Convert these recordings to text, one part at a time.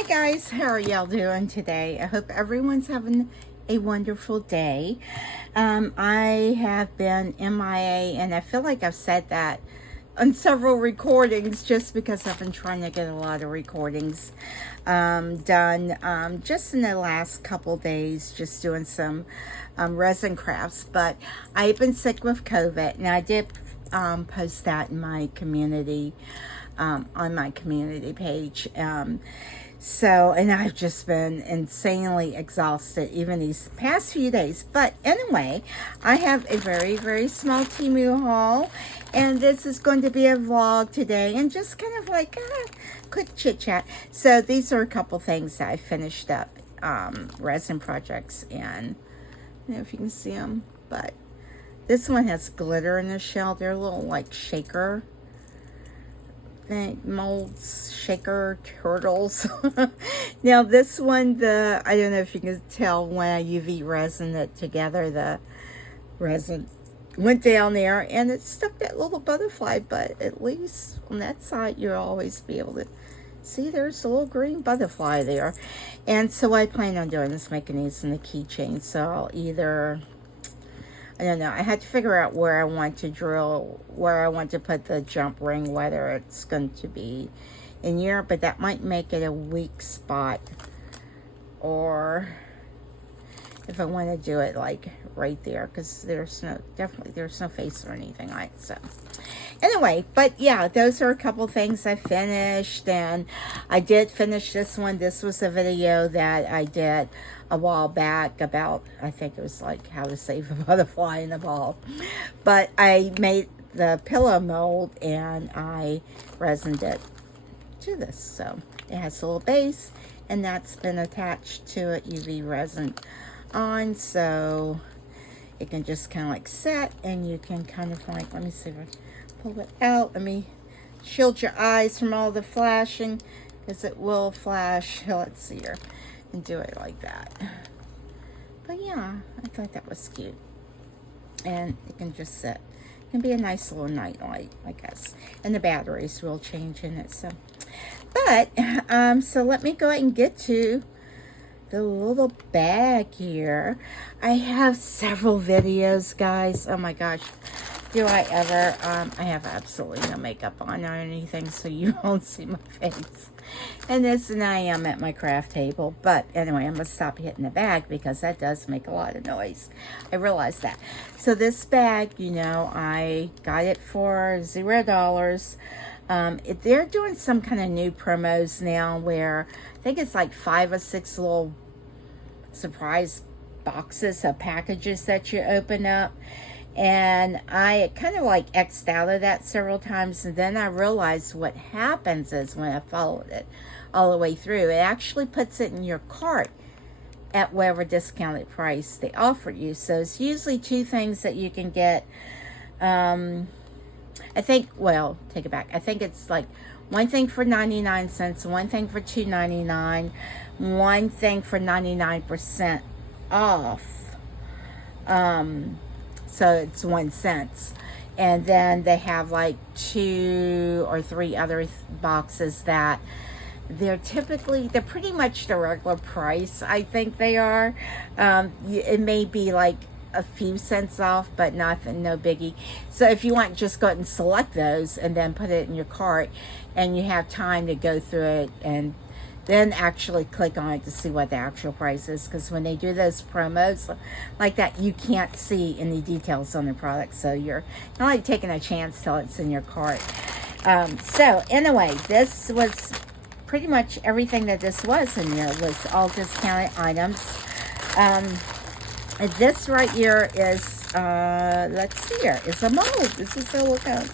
Hi guys, how are y'all doing today? I hope everyone's having a wonderful day. I have been MIA, and I feel like I've said that on several recordings just because I've been trying to get a lot of recordings done just in the last couple days, just doing some resin crafts. But I've been sick with COVID, and I did post that in my community, on my community page. And I've just been insanely exhausted even these past few days. But anyway, I have a very, very small Temu haul, and this is going to be a vlog today and just kind of like a quick chit chat. So these are a couple things that I finished up, resin projects, and I don't know if you can see them, but this one has glitter in the shell. They're a little like shaker molds, shaker turtles. Now this one, I don't know if you can tell when I UV resin it together, the resin went down there and it stuck that little butterfly, but at least on that side you'll always be able to see there's a little green butterfly there. And so what I plan on doing is making these in the keychain. So I'll either, I don't know, I had to figure out where I want to drill, where I want to put the jump ring, whether it's going to be in here, but that might make it a weak spot, or if I want to do it like right there, because there's no face or anything like it. So anyway, but yeah, those are a couple things I finished. And I did finish this one. This was a video that I did a while back about, I think it was like how to save a butterfly in a ball. But I made the pillow mold and I resined it to this. So it has a little base, and that's been attached to it, UV resin on, so it can just kind of like set, and you can kind of like, let me see if I pull it out. Let me shield your eyes from all the flashing, because it will flash. Let's see here, and do it like that. But yeah, I thought that was cute, and it can just sit. It can be a nice little night light, I guess, and the batteries will change in it. So, but so let me go ahead and get to the little bag here. I have several videos, guys. Oh my gosh, do I ever. I have absolutely no makeup on or anything, so you won't see my face. And I am at my craft table. But anyway, I'm gonna stop hitting the bag because that does make a lot of noise. I realize that. So this bag, you know, I got it for $0. They're doing some kind of new promos now where I think it's like 5 or 6 little surprise boxes of packages that you open up. And I kind of like X'd out of that several times, and then I realized what happens is when I followed it all the way through, it actually puts it in your cart at whatever discounted price they offer you. So it's usually 2 things that you can get. I think, well, take it back. I think it's like 1 thing for 99 cents, 1 thing for $2.99, 1 thing for 99% off. So it's 1 cent. And then they have like 2 or 3 other boxes that they're pretty much the regular price. I think they are. It may be like a few cents off, but nothing, no biggie. So if you want, just go ahead and select those and then put it in your cart, and you have time to go through it and then actually click on it to see what the actual price is, because when they do those promos like that, you can't see any details on the product, so you're not like taking a chance till it's in your cart. So anyway, this was pretty much everything that this was in there, was all discounted items. This right here is, let's see here, it's a mold. This is a little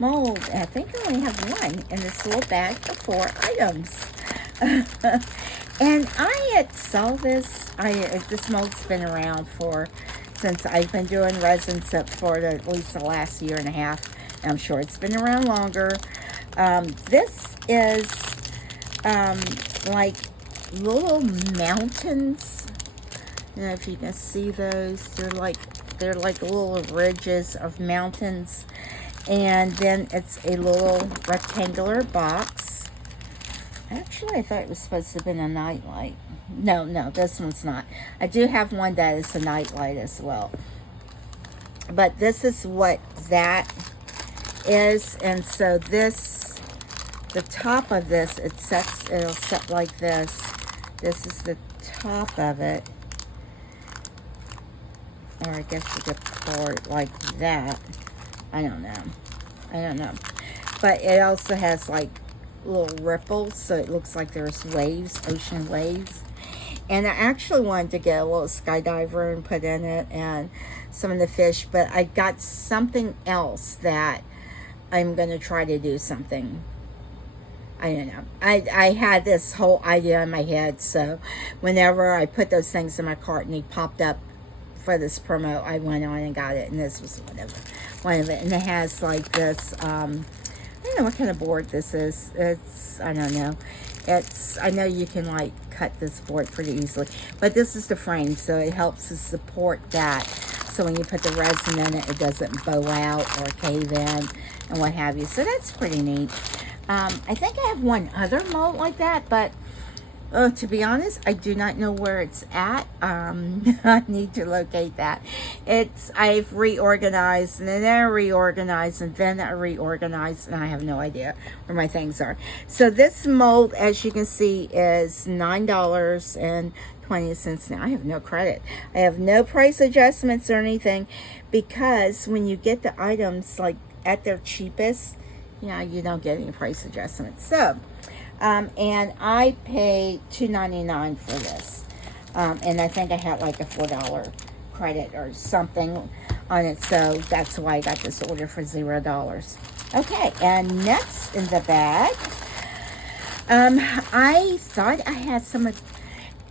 mold. And I think I only have 1 in this little bag of 4 items. And I had saw this. This mold's been around since I've been doing resin for at least the last 1.5 years. I'm sure it's been around longer. This is like little mountains. I don't know if you can see those. They're like little ridges of mountains. And then it's a little rectangular box. I Actually, I thought it was supposed to have been a night light. No, no, this one's not. I do have one that is a night light as well. But this is what that is. And so this, the top of this, it'll set like this. This is the top of it. Or I guess you could pour it like that. I don't know. But it also has like little ripples, so it looks like there's waves, ocean waves. And I actually wanted to get a little skydiver and put in it and some of the fish, but I got something else that I'm going to try to do something. I don't know. I had this whole idea in my head, so whenever I put those things in my cart and they popped up for this promo, I went on and got it, and this was one of it. And it has like this, I don't know what kind of board this is. I don't know. I know you can like cut this board pretty easily, but this is the frame, so it helps to support that. So when you put the resin in it, it doesn't bow out or cave in and what have you. So that's pretty neat. I think I have one other mold like that, but to be honest, I do not know where it's at. I need to locate that. I've reorganized, and then I reorganized, and then I reorganized, and I have no idea where my things are. So this mold, as you can see, is $9.20 now. I have no credit. I have no price adjustments or anything, because when you get the items like at their cheapest, you don't get any price adjustments. So, and I paid $2.99 for this. And I think I had like a $4 credit or something on it. So that's why I got this order for $0. Okay, and next in the bag, I thought I had some,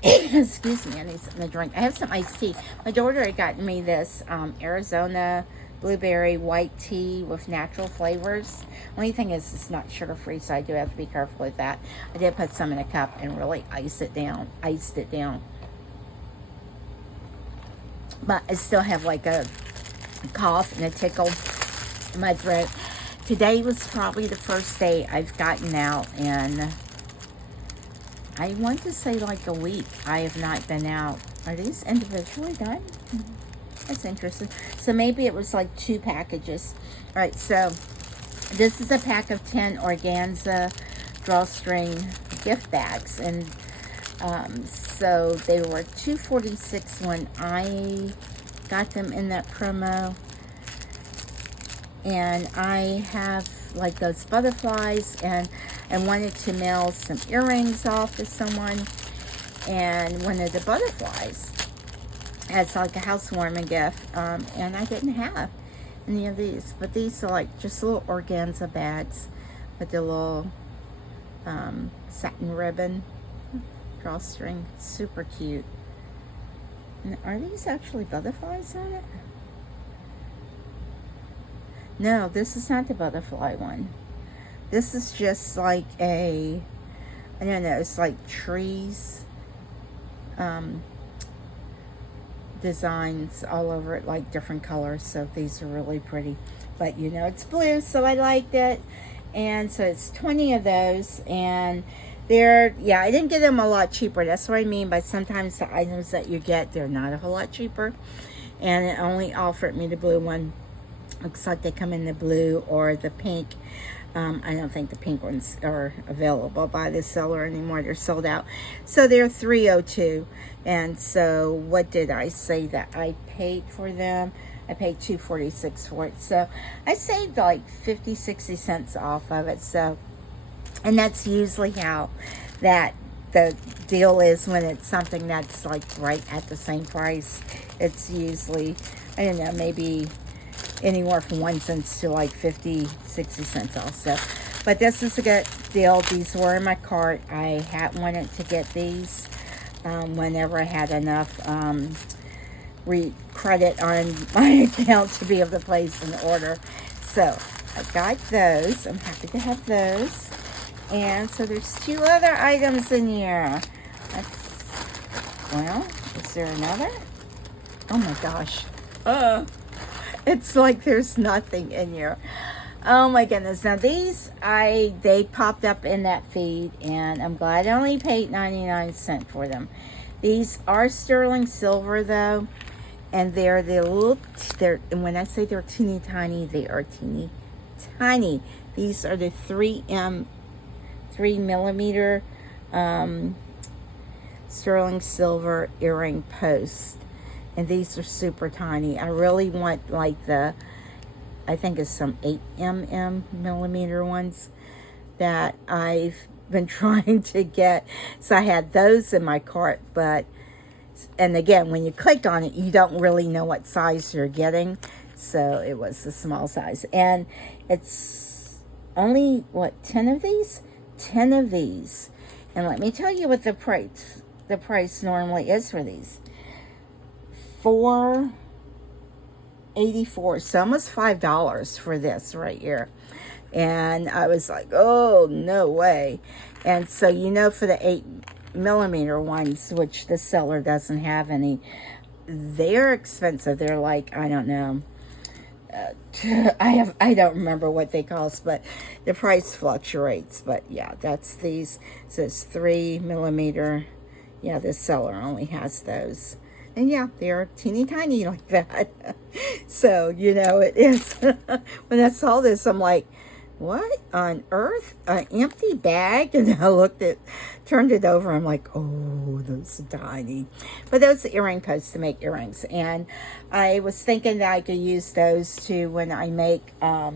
excuse me, I need something to drink. I have some iced tea. My daughter had gotten me this Arizona blueberry white tea with natural flavors. Only thing is it's not sugar-free, so I do have to be careful with that. I did put some in a cup and really iced it down. But I still have like a cough and a tickle in my throat. Today was probably the first day I've gotten out, and I want to say like a week I have not been out. Are these individually done? That's interesting. So maybe it was like 2 packages. All right, so this is a pack of 10 organza drawstring gift bags. And so they were $2.46 when I got them in that promo. And I have like those butterflies, and I wanted to mail some earrings off to someone. And one of the butterflies as like a housewarming gift, and I didn't have any of these, but these are like just little organza bags with the little satin ribbon drawstring. Super cute. And are these actually butterflies on it? No, this is not the butterfly one. This is just like I don't know, it's like trees, designs all over it, like different colors. So these are really pretty, but it's blue, so I liked it. And so it's 20 of those, and I didn't get them a lot cheaper. That's what I mean by sometimes the items that you get, they're not a whole lot cheaper. And it only offered me the blue one. Looks like they come in the blue or the pink. I don't think the pink ones are available by the seller anymore. They're sold out. So they're $3.02. And so what did I say that I paid for them? I paid $2.46 for it. So I saved like 50-60 cents off of it. So, and that's usually how the deal is when it's something that's like right at the same price. It's usually, I don't know, maybe anywhere from 1 cent to like 50-60 cents also. But this is a good deal. These were in my cart. I had wanted to get these whenever I had enough credit on my account to be able to place an order. So I got those. I'm happy to have those. And so there's 2 other items in here. Is there another? Oh my gosh. It's like there's nothing in here. Oh my goodness. Now these, they popped up in that feed, and I'm glad I only paid 99 cents for them. These are sterling silver though, and and when I say they're teeny tiny, they are teeny tiny. These are the 3 millimeter sterling silver earring posts, and these are super tiny. I really want like I think it's some 8 millimeter ones that I've been trying to get. So I had those in my cart, and again, when you click on it, you don't really know what size you're getting. So it was the small size. And it's only, what, 10 of these? 10 of these. And let me tell you what the price normally is for these. $4.84, so almost $5 for this right here. And I was like, oh, no way. And so, for the 8 millimeter ones, which the seller doesn't have any, they're expensive. They're like, I don't know, I don't remember what they cost, but the price fluctuates. But yeah, that's these. So it's 3 millimeter. Yeah, the seller only has those. And yeah, they're teeny tiny like that. So, it is. When I saw this, I'm like, what on earth? An empty bag? And I turned it over. I'm like, oh, those are tiny. But those are earring posts to make earrings. And I was thinking that I could use those too when I make, have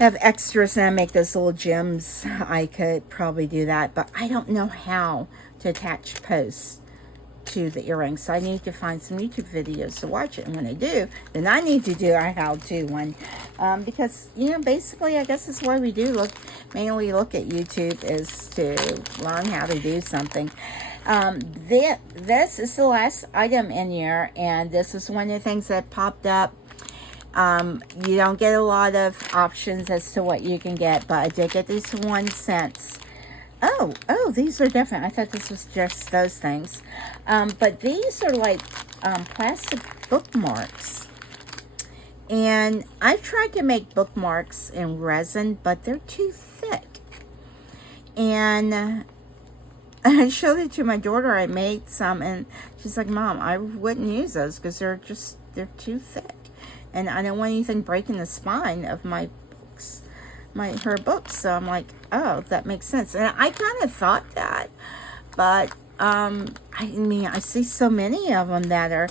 extras and I make those little gems. I could probably do that. But I don't know how to attach posts to the earrings, so I need to find some YouTube videos to watch it. And when I do, then I need to do a how-to one, because basically, I guess that's why we do mainly look at YouTube, is to learn how to do something. This is the last item in here, and this is one of the things that popped up. You don't get a lot of options as to what you can get, but I did get these 1 cents. Oh, these are different. I thought this was just those things. But these are like plastic bookmarks. And I've tried to make bookmarks in resin, but they're too thick. And I showed it to my daughter. I made some, and she's like, Mom, I wouldn't use those because they're too thick. And I don't want anything breaking the spine of my books. Her books. So I'm like, oh, that makes sense. And I kind of thought that, but I see so many of them that are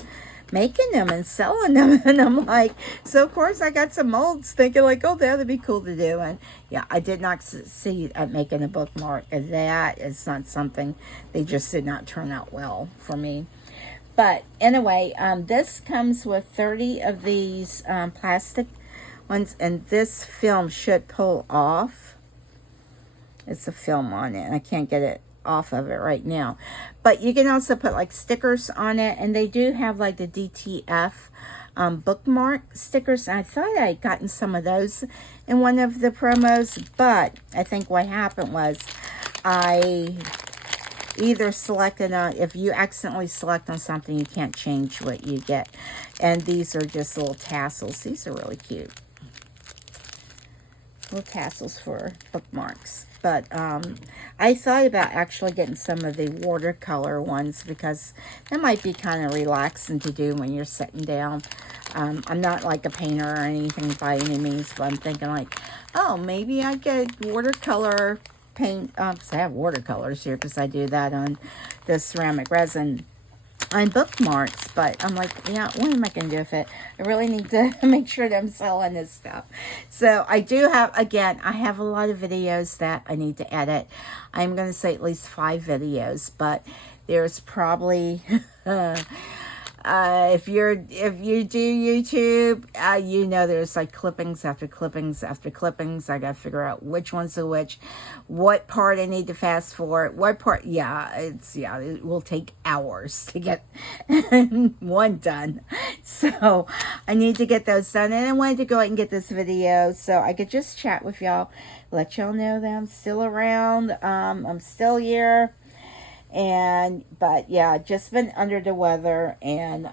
making them and selling them, and I'm like, so of course I got some molds thinking like, oh, that would be cool to do. And yeah, I did not succeed at making a bookmark, and that is not something, they just did not turn out well for me. But anyway, this comes with 30 of these plastic ones, and this film should pull off. It's a film on it, and I can't get it off of it right now. But you can also put like stickers on it, and they do have like the DTF bookmark stickers. And I thought I'd gotten some of those in one of the promos, but I think what happened was I either selected if you accidentally select on something, you can't change what you get. And these are just little tassels. These are really cute. Little tassels for bookmarks. But I thought about actually getting some of the watercolor ones, because that might be kind of relaxing to do when you're sitting down. I'm not like a painter or anything by any means, but I'm thinking like, oh, maybe I get watercolor paint, because I have watercolors here, because I do that on the ceramic resin on bookmarks. But I'm like, yeah, what am I going to do with it? I really need to make sure that I'm selling this stuff. So I do have, again, I have a lot of videos that I need to edit. I'm going to say at least 5 videos, but there's probably if you do YouTube, you know there's like clippings after clippings after clippings. I gotta figure out which one's the which, what part I need to fast forward, what part. It will take hours to get one done. So I need to get those done, and I wanted to go ahead and get this video so I could just chat with y'all, let y'all know that I'm still around. I'm still here. But yeah, just been under the weather, and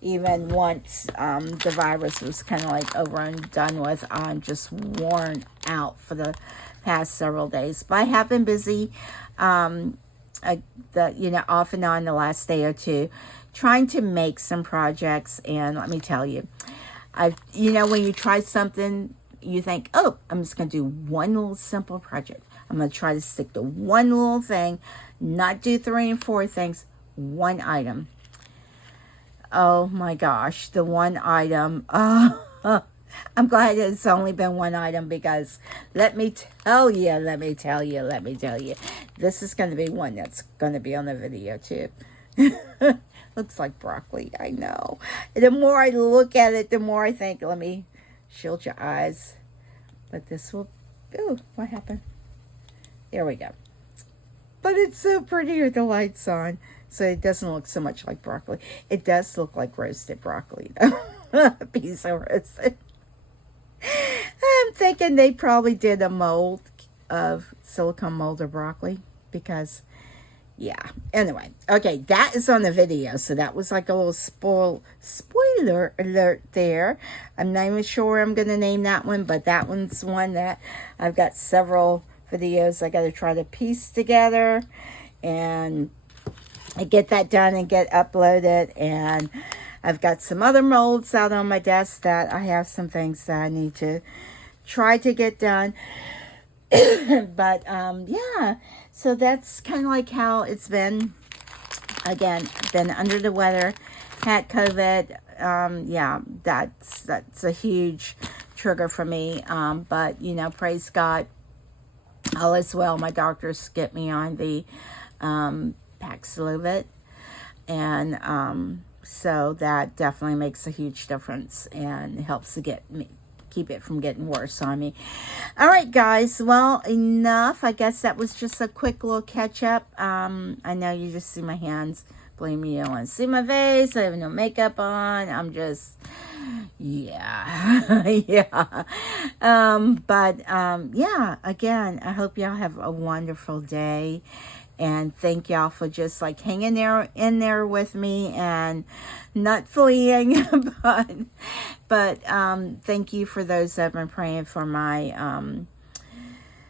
even once the virus was kind of like over and done with. I'm just worn out for the past several days. But I have been busy, off and on the last day or two, trying to make some projects. And let me tell you, when you try something, you think, oh, I'm just going to do one little simple project. I'm going to try to stick to one little thing, not do 3 and 4 things, one item. Oh my gosh, the one item. I'm glad it's only been one item, because let me tell you, this is going to be one that's going to be on the video too. Looks like broccoli, I know. The more I look at it, the more I think, let me shield your eyes. But this will, oh, what happened? There we go. But it's so pretty with the lights on, so it doesn't look so much like broccoli. It does look like roasted broccoli, though. A piece of roasted. I'm thinking they probably did a mold of silicone mold of broccoli, because, yeah. Anyway, okay, that is on the video, so that was like a little spoiler alert there. I'm not even sure I'm going to name that one, but that one's one that I've got several videos I got to try to piece together and get that done and get uploaded. And I've got some other molds out on my desk that I have some things that I need to try to get done. But yeah, so that's kind of like how it's been. Again, been under the weather, had COVID. Yeah, that's a huge trigger for me. But praise God, all is well. My doctors get me on the Paxlovid, and so that definitely makes a huge difference and helps to keep it from getting worse on me. All right, guys. Well, enough. I guess that was just a quick little catch up. I know you just see my hands. Believe me, you don't want to see my face. I have no makeup on. I'm just, yeah, yeah. Yeah. Again, I hope y'all have a wonderful day. And thank y'all for just like hanging in there with me and not fleeing. but thank you for those that have been praying for my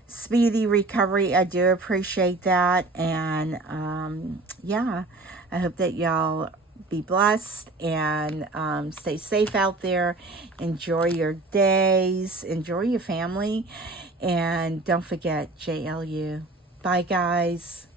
speedy recovery. I do appreciate that. And yeah, I hope that y'all be blessed and stay safe out there. Enjoy your days. Enjoy your family. And don't forget JLU. Bye, guys.